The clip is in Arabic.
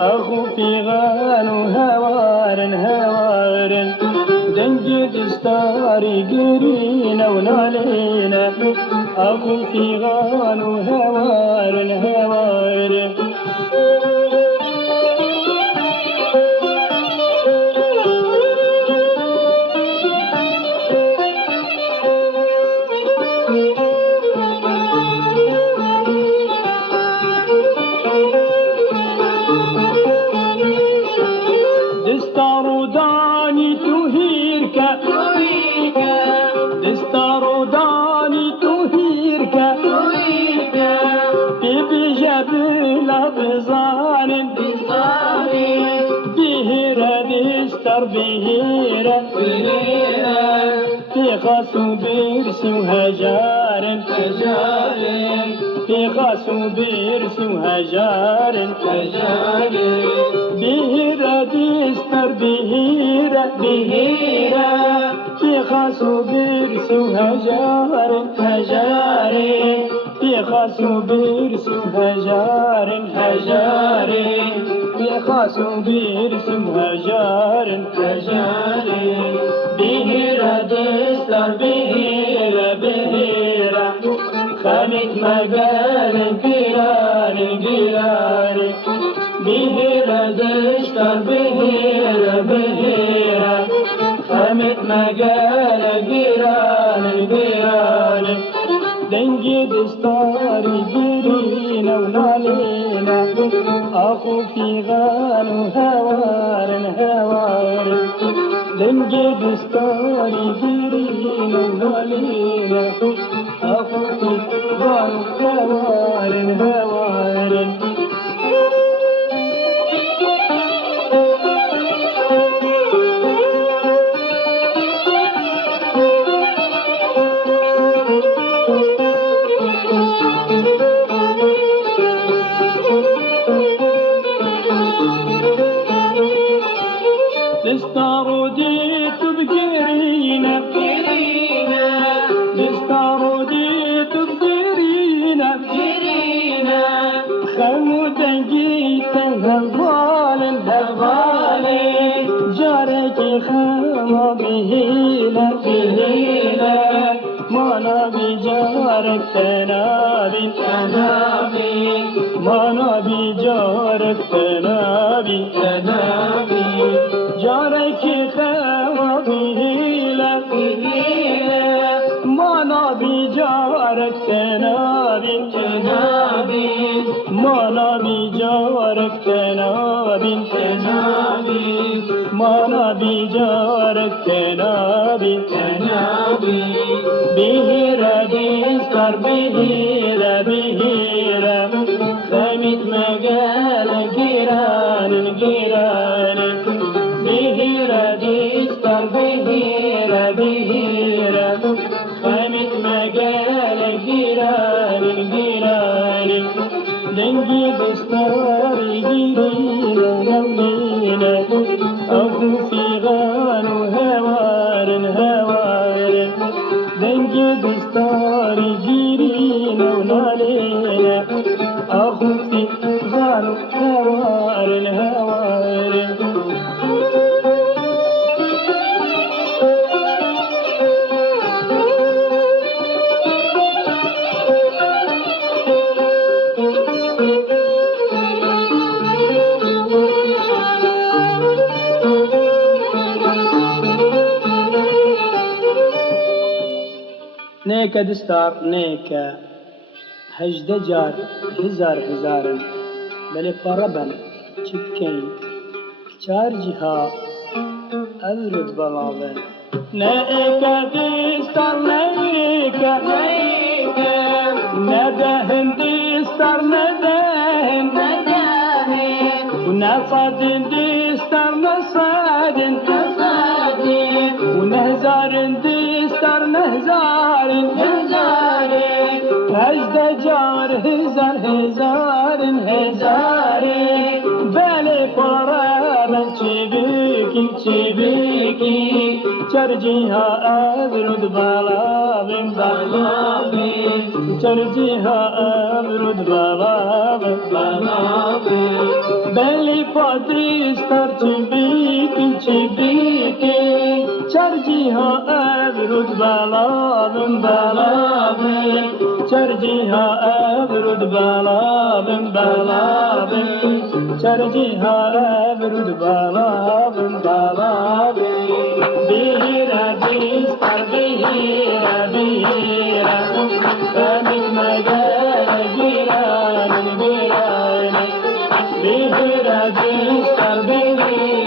أخو في غان هوارن هوارن دنجي دستاري قرين ونالينا أخو في غان هوارن هوارن بهيرة في خاصو بيرسي وهجار في خاصو بيرسي وهجار بهيرة ديستر بهيرة في خاصو بيرسي وهجار في خاصو بيرسي وهجار في خاصو بيرسي وهجار بهيرة دستر بهيرة خامت مقال القران بهيرة دستر بهيرة خامت مقال القران دنجي دستاري قرينا ونالينا أخو في غان هوارن دنجي دستاري قرينا ونالينا أخو في غان هوارن تنابي ما نبي جارك تنابي جارك خوابي ما نبي جارك تنابي ما نبي جارك تنابي ما نبي جارك تنابي بهيرة دستر بهيرة خامت مقال القران بهيرة دستر بهيرة خامت مقال القران دنجي دستاري قرينا نمينا أخو في غان هوارن دنجي دستاري قرينا ونالينا أخو في غان هوارن نيكا دستار نيكا هجد جار هزارن بلي قربن چبكين چار جها أذرد بلاغن نئك دستار نئك ندهن دستار ندهن ونصاد دستار نصاد ونهزار دستار نهزار هجد جار هزار هزار هزار بالي قرابا تشبيكي تشبيكي ترجيها أبرد بلابن بلابن ترجيها أبرد بلابن بلابن بالي قدري ستار تشبيكي تشبيكي ترجيها أبرد بلابن بلابن ترجيها أبرد بلابن بلابن ترجيها أبرد بلابن بلابن بيرا ديستار بيرا بيرا كانت مجال بيران بيران بيرا ديستار بيرا